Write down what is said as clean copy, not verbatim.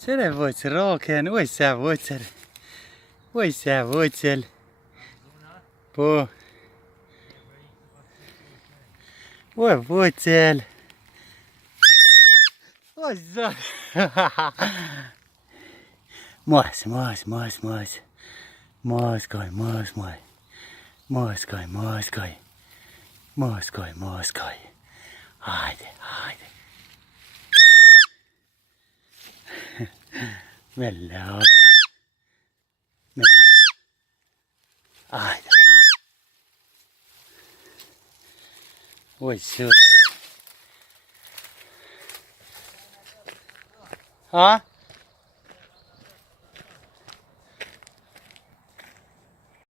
Cere voce roken, oi se voce. Oi se voce. Po. Oi voce. Oi za. Mois, mois, mois, mois. Moskoj, moskoj. Moskoj, moskoj. Moskoj, moskoj. Ajde, ajde. Mello. Mello. Ajde. Oj, sjut. Ha?